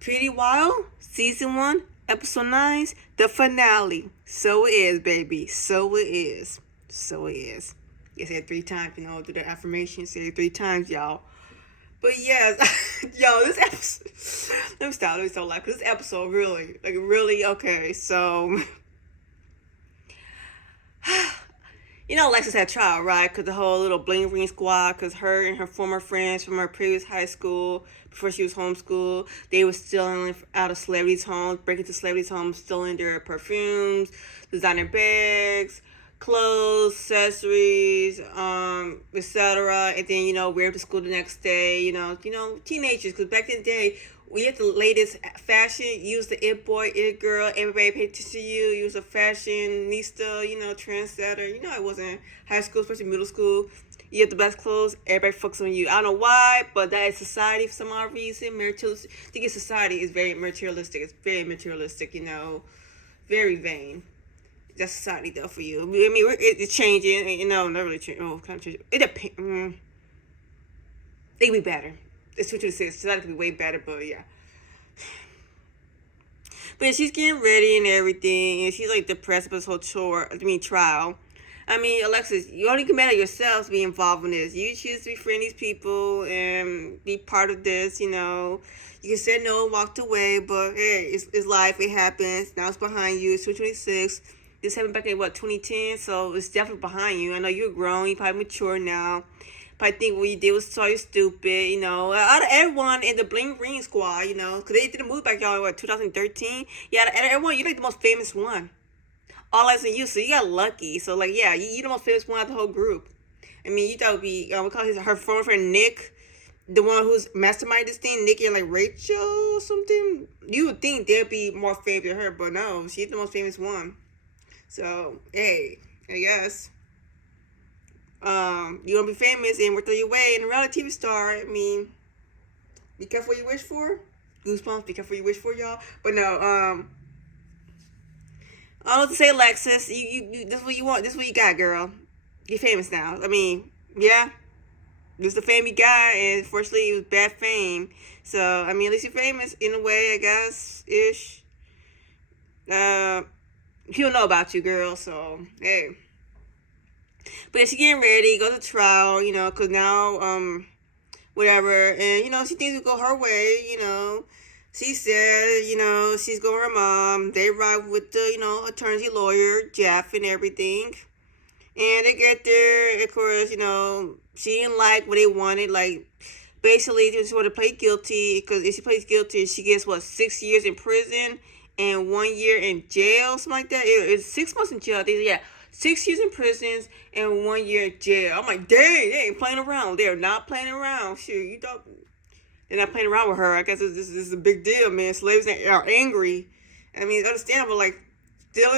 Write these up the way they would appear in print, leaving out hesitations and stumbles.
Pretty Wild, Season 1, Episode 9, the finale. So it is, baby. So it is. So it is. You say it 3 times, do the affirmation, say it 3 times, y'all. But yes, yo, this episode, let me stop, like, this episode really, okay, so, Alexis had trial, right? Because the whole little bling ring squad, because her and her former friends from her previous high school, before she was homeschooled, they were stealing out of celebrities' homes, breaking into celebrities' homes, stealing their perfumes, designer bags, clothes, accessories, etc. And then, wear it to school the next day, teenagers, because back in the day, we had the latest fashion. You was the it boy, it girl. Everybody paid attention to you. You was a fashionista, trendsetter. It wasn't high school, especially middle school. You had the best clothes. Everybody fucks on you. I don't know why, but that is society for some odd reason. Materialistic. I think society is very materialistic. It's very materialistic. Very vain. That's society though for you. I mean, it's changing. Not really changing. Oh, kind of changing. It depends. It could be better. It's what you say. Society could be way better, but yeah. But she's getting ready and everything, and she's like depressed about this whole trial. Alexis, you only can matter yourselves be involved in this. You choose to befriend these people and be part of this, You can say no, walked away, but hey, it's life. It happens. Now it's behind you. It's 2026. This happened back in, 2010? So it's definitely behind you. I know you're grown. You're probably mature now. I think what you did was so stupid, Out of everyone in the Bling Ring squad, because they did a movie back in 2013? Yeah, out of everyone, you're like the most famous one. All eyes on you, so you got lucky. So, like, yeah, you're the most famous one out of the whole group. You thought it would be, we call her former friend Nick, the one who's masterminded this thing, Nick and, like, Rachel or something. You would think they'd be more famous than her, but no, she's the most famous one. So, hey, I guess. You want to be famous and work your way in a reality TV star. Be careful what you wish for. Goosebumps, be careful what you wish for, y'all. But no, I don't know what to say, Alexis. You this is what you want. This is what you got, girl. You're famous now. Yeah. This is the fame you got, and fortunately, it was bad fame. So, at least you're famous in a way, I guess, ish. People know about you, girl, so, hey. But yeah, she's getting ready, go to trial, because now, whatever. And, she thinks it'll go her way, She said, she's going with her mom. They ride with the, attorney lawyer, Jeff, and everything. And they get there, of course, she didn't like what they wanted. Like, basically, they just want to play guilty, because if she plays guilty, she gets, 6 years in prison and 1 year in jail, something like that. It's 6 months in jail. Yeah. 6 years in prisons and 1 year in jail. I'm like, dang, they ain't playing around. They're not playing around. Shoot, you thought they're not playing around with her. I guess this is a big deal, man. Slaves are angry. It's understandable. Like,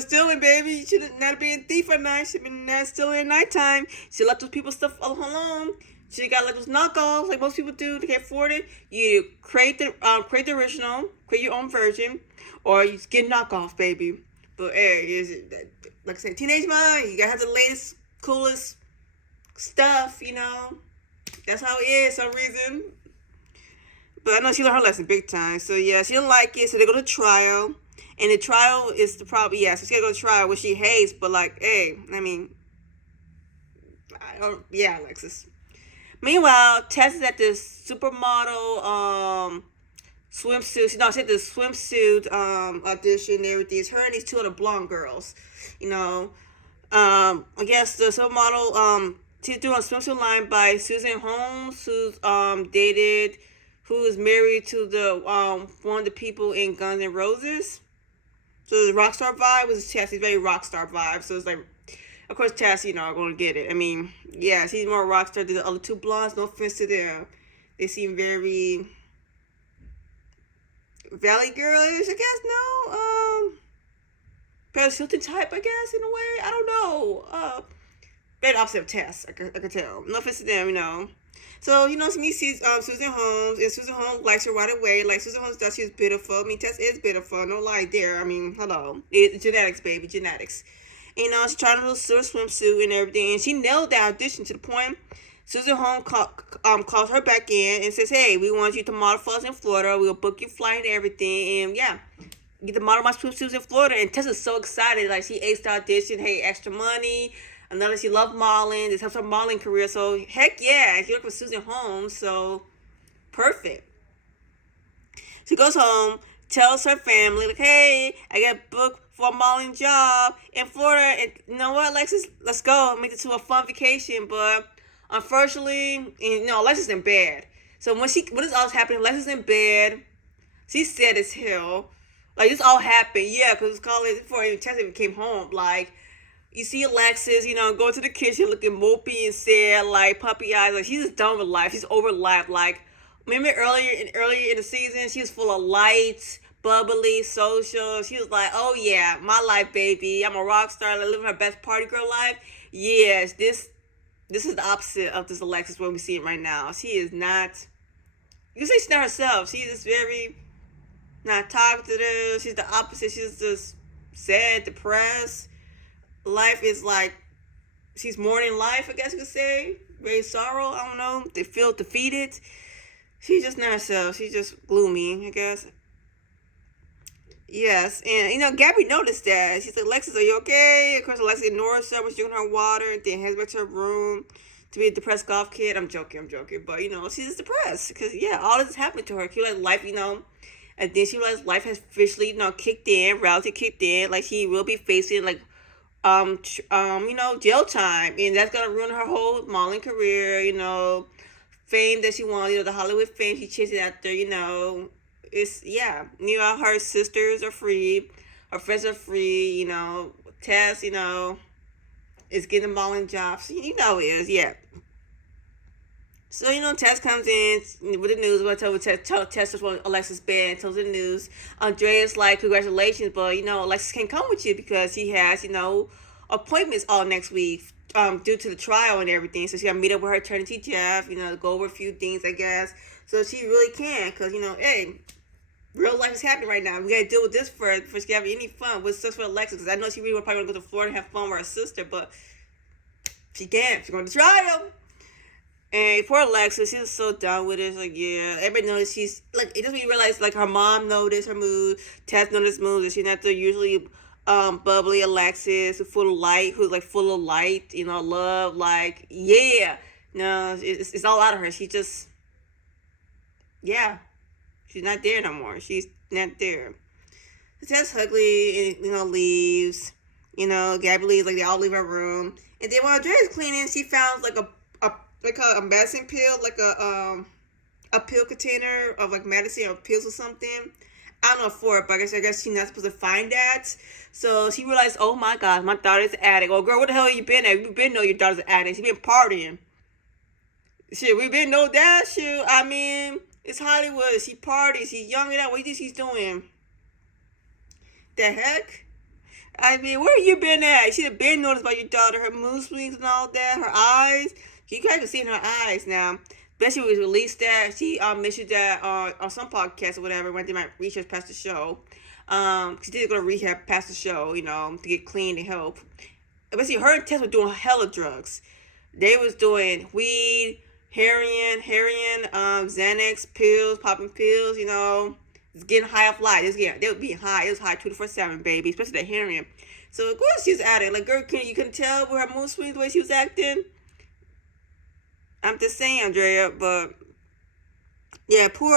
stealing, baby. You should not be a thief at night. Should be not stealing at nighttime. She let those people stuff alone. She got like those knockoffs, like most people do. They can't afford it. You create the original, create your own version, or you just get knockoffs, baby. But hey, like I said, teenage mom, you gotta have the latest, coolest stuff, That's how it is, some reason. But I know she learned her lesson big time. So yeah, she didn't like it, so they go to trial. And the trial is the problem, so she gotta go to trial, which she hates, but like, hey, Alexis. Meanwhile, Tess is at this supermodel, swimsuit. She had the swimsuit audition and everything. It's her and these 2 other blonde girls. I guess the supermodel she's doing a swimsuit line by Susan Holmes, who's who is married to the one of the people in Guns N' Roses. So the rock star vibe was Tess. It's very rock star vibe. So it's like, of course, Tess, are going to get it. Yeah, she's more rock star than the other 2 blondes. No offense to them. They seem very Valley Girlish, I guess. No, Paris Hilton type, I guess, in a way. I don't know. Very opposite of Tess, I could tell. No offense to them, So, she sees Susan Holmes, and Susan Holmes likes her right away. Like, Susan Holmes thought she was beautiful. Tess is beautiful. No lie there. Hello. It's genetics, baby. Genetics. She's trying to do a swimsuit and everything. And she nailed that audition to the point. Susan Holmes calls her back in and says, "Hey, we want you to model for us in Florida. We'll book you flight and everything, and yeah, get the model my swimsuits in Florida." And Tessa's so excited, like she aced the audition. Hey, extra money. Another, she loved modeling. This helps her modeling career. So heck yeah, she worked with Susan Holmes. So perfect. She goes home, tells her family, like, "Hey, I got booked for a modeling job in Florida, and you know what, Alexis? Let's go make it to a fun vacation." But unfortunately, Alexis in bed. So when this all happening, Alexis in bed. She's sad as hell. Like this all happened, yeah, because it's called before even Tessa even came home. Like you see Alexis, going to the kitchen looking mopey and sad, like puppy eyes. Like she's just done with life. She's over life. Like remember earlier in the season, she was full of lights, bubbly, social. She was like, "Oh yeah, my life, baby. I'm a rock star. I live her best party girl life." Yes, this is the opposite of this Alexis when we see it right now. She is not. You say she's not herself. She's just very not talkative. She's the opposite. She's just sad, depressed. Life is like she's mourning life, I guess you could say. Very sorrow. I don't know. They feel defeated. She's just not herself. She's just gloomy, I guess. Yes, and Gabby noticed that. She's like, "Alexis, are you okay?" Of course, Alexis ignores her when she's drinking her water, and then heads back to her room to be a depressed golf kid. I'm joking, but she's just depressed because all this is happening to her. She realized life, and then she realized life has officially, kicked in, reality kicked in. Like she will be facing like, jail time, and that's gonna ruin her whole modeling career. Fame that she wanted, the Hollywood fame she chasing after. It's her sisters are free, her friends are free. Tess, is getting a modeling job. So it is, yeah. So, Tess comes in with the news. Tess just wants Alexis bed and tells the news. Andrea's like, "Congratulations, but, Alexis can't come with you because he has, appointments all next week due to the trial and everything. So she got to meet up with her attorney, Jeff, go over a few things, I guess. So she really can because, hey, real life is happening right now. We got to deal with this first before she can have any fun with such for Alexis. Because I know she really probably want to go to Florida and have fun with her sister, but she can't. She's going to trial. And poor Alexis, she's so done with it. Like, yeah, everybody knows she's like. It just when you realize, like, her mom noticed her mood, Tess noticed mood, and she's not the usually bubbly Alexis, who's full of light, who's like full of light, love, like, yeah. No, it's all out of her. She just, yeah, she's not there no more. She's not there. Tess Hugley, leaves. Gabby leaves. Like they all leave her room, and then while Andrea's cleaning, she found like a medicine pill, like a pill container of like medicine or pills or something. I don't know for it, but I guess she's not supposed to find that. So she realized, oh my God, my daughter's an addict. Oh girl, what the hell you been at? We been know your daughter's an addict. She been partying. Shit, we been know that shit. I mean, it's Hollywood. She parties. She's young and that. What do you think she's doing? The heck? I mean, where you been at? She have been noticed by your daughter, her mood swings and all that, her eyes. You guys can see in her eyes now. Especially when we released that. She mentioned that on some podcast or whatever when they might research past the show. She did go to rehab past the show, to get clean to help. But see, her and Tess were doing hella drugs. They was doing weed, heroin, Xanax pills, popping pills, It's getting high off life. They would be high. It was high 24/7, baby, especially the heroin. So of course she was at it. Like, girl, you couldn't tell with her mood swings the way she was acting. I'm just saying, Andrea, but yeah, poor.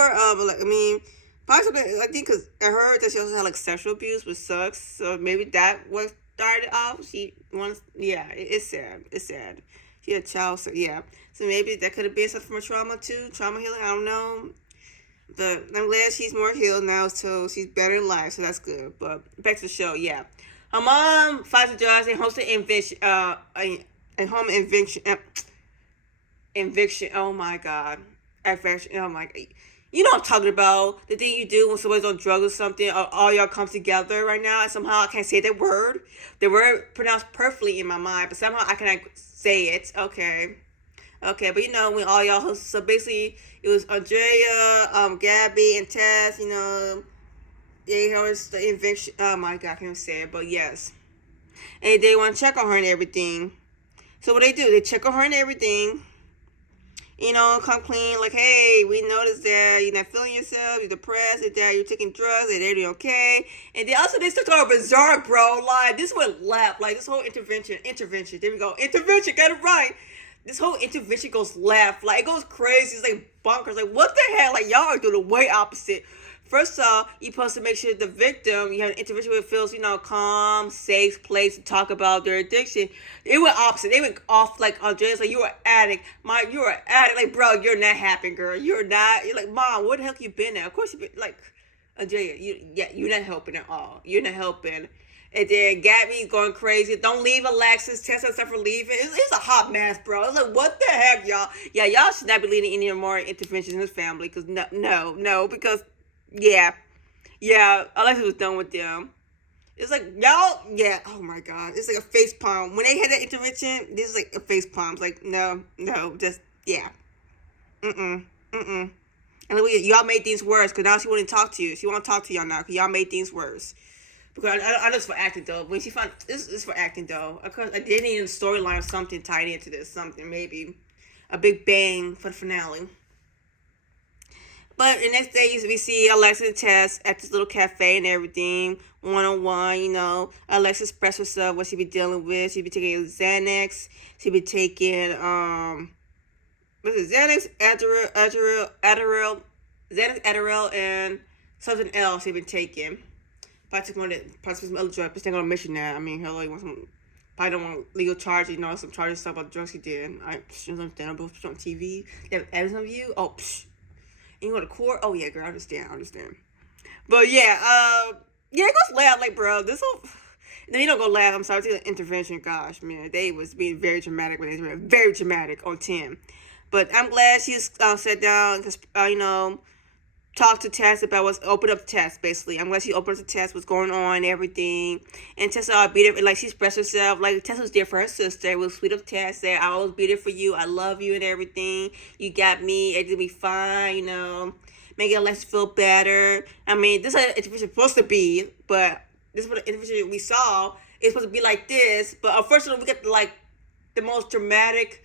Possibly I think because I heard that she also had like sexual abuse, which sucks. So maybe that was started off. She wants, yeah, it's sad. It's sad. She had a child, so yeah. So maybe that could have been something from her trauma too, trauma healing. I don't know. But I'm glad she's more healed now, so she's better in life, so that's good. But back to the show, yeah. Her mom files a judge and hosts an eviction, a home eviction. Oh my God, eviction. Oh my God. You know what I'm talking about. The thing you do when somebody's on drugs or something, or all y'all come together right now, and somehow I can't say that word. The word pronounced perfectly in my mind, but somehow I cannot say it. Okay, but when all y'all host, so basically it was Andrea, Gabby, and Tess. They was the eviction. Oh my God, I can't even say it, but yes. And they want to check on her and everything. So what they do, they check on her and everything. come clean, like, hey, we noticed that you're not feeling yourself, you're depressed, that you're taking drugs, and they're doing okay. And then also they start to go berserk, bro. Like, this went left. Like, this whole intervention. There we go. Intervention, get it right. This whole intervention goes left. Like, it goes crazy. It's like bonkers. Like, what the hell? Like, y'all are doing the way opposite. First off, you're supposed to make sure the victim, you have an intervention where it feels, calm, safe place to talk about their addiction. It went opposite. They went off like Andrea's like, you're an addict. You're an addict. Like, bro, you're not happy, girl. You're not. You're like, Mom, what the heck you been at? Of course you been, like, Andrea, you're not helping at all. You're not helping. And then Gabby's going crazy. Don't leave Alexis. Tessa and stuff for leaving. It's a hot mess, bro. It's like, what the heck, y'all? Yeah, y'all should not be leading any more interventions in this family. Because, no, because, yeah, Alexis was done with them. It's like, y'all, yeah, oh my God. It's like a face palm. When they had that intervention, this is like a face palm. It's like, no, just, yeah. And y'all made things worse because now she wouldn't talk to you. She won't talk to y'all now because y'all made things worse. Because I know it's for acting though. When she found this is for acting though. Because I did need a storyline or something tied into this. Something maybe a big bang for the finale. But the next day we see Alexis and Tess at this little cafe and everything, 1-on-1. Alexis expressed herself what she be dealing with. She be taking Xanax. She be taking what's it? Xanax, Adderall, and something else she been taking. Probably took one of some other drugs. But they're on a mission now. I mean, hello, you want some? Probably don't want legal charges. Some charges stuff about the drugs he did. It's understandable. It's on TV. They have evidence of you. Oh, psh. And you go to court. Oh yeah, girl, I understand. But yeah, it goes laugh like, bro. This whole. Then you don't go laugh. I'm sorry, it's an intervention. Gosh, man, they was being very dramatic when they were very dramatic on 10. But I'm glad she's sat down because talk to Tess about open up the Tess, basically. I'm glad she opened up the Tess, what's going on and everything. And Tessa beat her, like, she expressed herself, like, Tess was there for her sister. It was sweet of Tess, said, I always be there for you, I love you and everything. You got me, everything will be fine, Make Alexis feel better. I mean, this is what it's supposed to be, but this is what the intervention we saw. It's supposed to be like this, but unfortunately, we get, the most dramatic,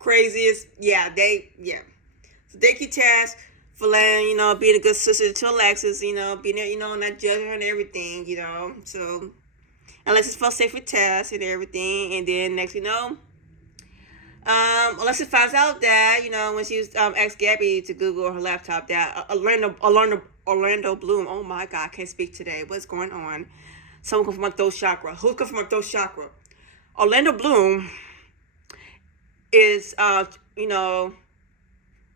craziest, So thank you, Tess, for letting, being a good sister to Alexis, being there, not judging her and everything, So Alexis felt safe with Tess and everything. And then next, Alexis finds out that, when she was asked Gabby to Google her laptop, that Orlando Bloom, oh my God, I can't speak today. What's going on? Someone come from my throat chakra. Who's come from my throat chakra? Orlando Bloom is,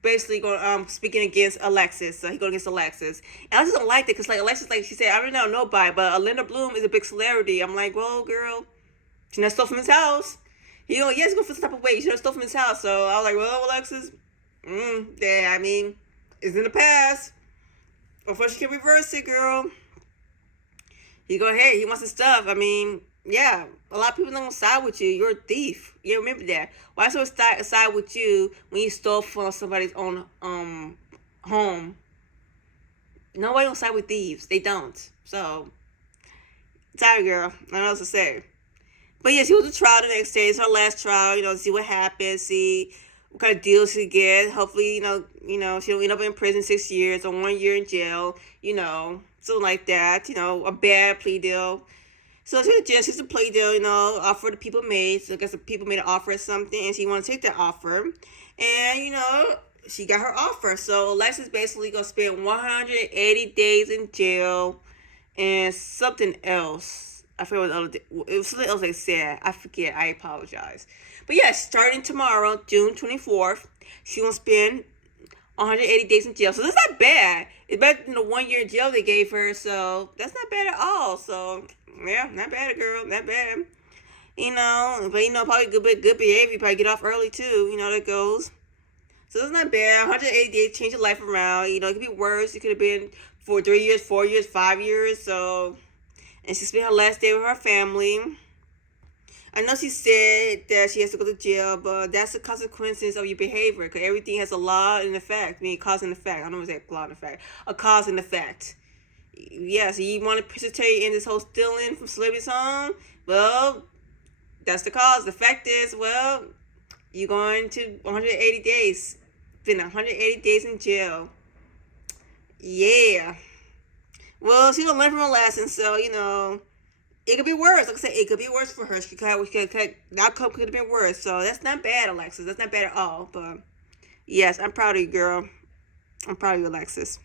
basically going speaking against Alexis. So he going against Alexis. And Alexis don't like it because Alexis, she said, I don't know nobody, but Orlando Bloom is a big celebrity. I'm like, well, girl, she not stole from his house. He's going to feel some type of way. She not stole from his house. So I was like, well, Alexis, I mean, it's in the past. Before she can reverse it, girl. He go ahead. He wants his stuff. I mean, yeah, a lot of people don't gonna side with you. You're a thief. You remember that. Why someone side with you when you stole from somebody's own home? Nobody don't side with thieves. They don't. So, sorry, girl. I don't know what to say. But yeah, she was a trial the next day. It's her last trial. See what happens. See what kind of deal she gets. Hopefully, she'll end up in prison 6 years or 1 year in jail. Something like that. A bad plea deal. So she just a plea deal, offer the people made. So I guess the people made an offer or something, and she want to take that offer. And, she got her offer. So Alexis basically going to spend 180 days in jail and something else. I forget it was something else they said. I forget. I apologize. But yeah, starting tomorrow, June 24th, she going to spend 180 days in jail. So that's not bad. It's better than the 1 year in jail they gave her. So that's not bad at all. So... yeah, not bad, girl. Not bad. But probably good behavior. Probably get off early too. That goes. So it's not bad. 180 days, change your life around. It could be worse. It could have been for 3 years, 4 years, 5 years. So, and she spent her last day with her family. I know she said that she has to go to jail, but that's the consequences of your behavior. Because everything has a law and effect. I mean, cause and effect. I don't know what's that law and effect. A cause and effect. Yeah, so you want to participate in this whole stealing from celebrities' home? Well, that's the cause. The fact is, well, You're going to 180 days. Been 180 days in jail. Yeah. Well, she gonna learn from her lesson, so it could be worse. Like I said, it could be worse for her. The outcome could have been worse. So that's not bad, Alexis. That's not bad at all. But yes, I'm proud of you, girl. I'm proud of you, Alexis.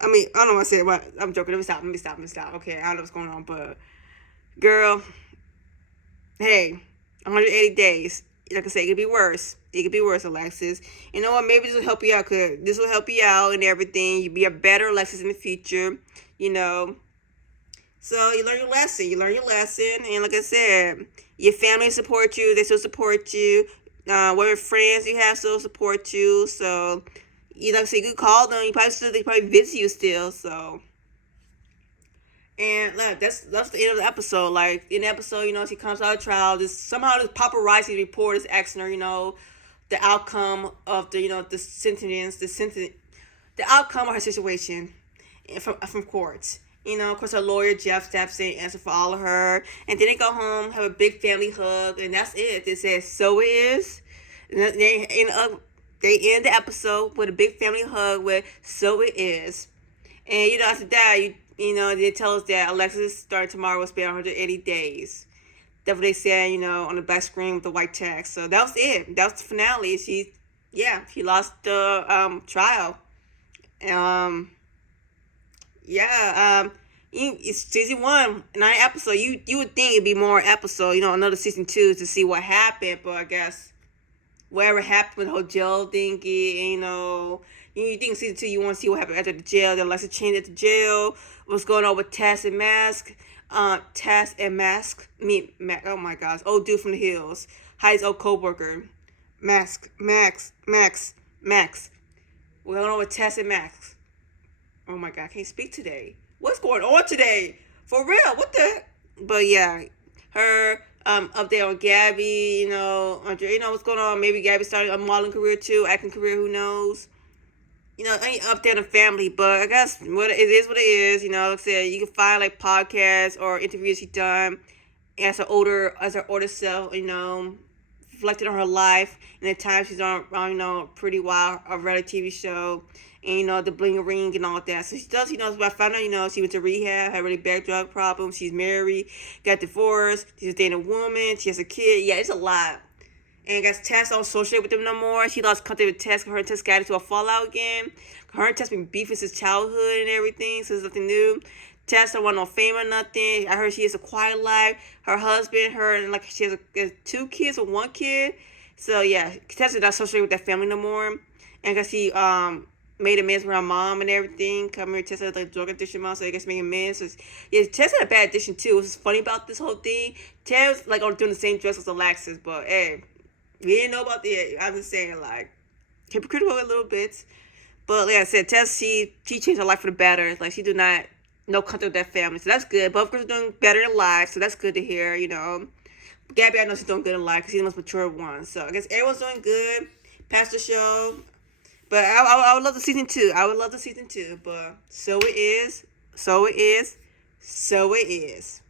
I mean, I don't know what I said, but I'm joking. Let me stop. Okay, I don't know what's going on, but girl, hey, 180 days. Like I said, it could be worse. It could be worse, Alexis. You know what? Maybe this will help you out. Cause this will help you out and everything. You'll be a better Alexis in the future. You know. So you learn your lesson. You learn your lesson, and like I said, your family support you. They still support you. Whatever friends you have still support you. So you like I said, you could call them. They probably visit you still. So. And look, that's the end of the episode. Like in the episode, she comes out of trial. Somehow this paparazzi report is asking her, the outcome of the outcome of her situation, from court. Of course, her lawyer Jeff steps in, answer for all of her, and then they go home, have a big family hug, and that's it. It says so it is. And they end the episode with a big family hug with so it is. And after that, they tell us that Alexis starting tomorrow will spend 180 days. That's what they said, on the back screen with the white text. So that was it. That was the finale. She lost the trial. It's season 1, 9 episodes. You would think it'd be more episode, another season 2 to see what happened, but I guess whatever happened with the whole jail thingy, you think season 2 you want to see what happened after the jail. Then Alexa changed at the jail. What's going on with Tess and Mask? Tess and Mask. Oh my gosh, old dude from the hills. Heidi's old co-worker. Max. What's going on with Tess and Max? Oh my god, I can't speak today. What's going on today? For real, what the? But yeah, her update on Gabby, what's going on. Maybe Gabby started a modeling career too, acting career, who knows. Any update on family, but I guess it is what it is. Like I said, you can find like podcasts or interviews she's done as her older self, reflected on her life and the time she's on, Pretty Wild, a reality TV show, and the bling ring and all that. So she does, I found out, she went to rehab, had really bad drug problems. She's married, got divorced, she's dating a woman, she has a kid. Yeah, it's a lot. And I guess Tess don't associate with them no more. She lost contact with Tess. Her and Tess got into a fallout again. Her and Tess been beefing since childhood and everything, so it's nothing new. Tess don't want no fame or nothing. I heard she has a quiet life. Her husband, and she has 2 kids or 1 kid. So yeah, Tess is not associated with that family no more. And I guess he made amends with her mom and everything. Come here, Tess had like drug addiction mom, so I guess making amends. So, yeah, Tess had a bad addiction too. What's funny about this whole thing, Tess like doing the same drugs as Alexis, but hey. We didn't know about the. I'm just saying, like, hypocritical a little bit. But like I said, Tess, she changed her life for the better. Like, she do not no contact with that family. So that's good. Both girls are doing better in life. So that's good to hear, Gabby, I know she's doing good in life because she's the most mature one. So I guess everyone's doing good. Past the show. But I would love the season 2. I would love the season 2. But so it is. So it is. So it is.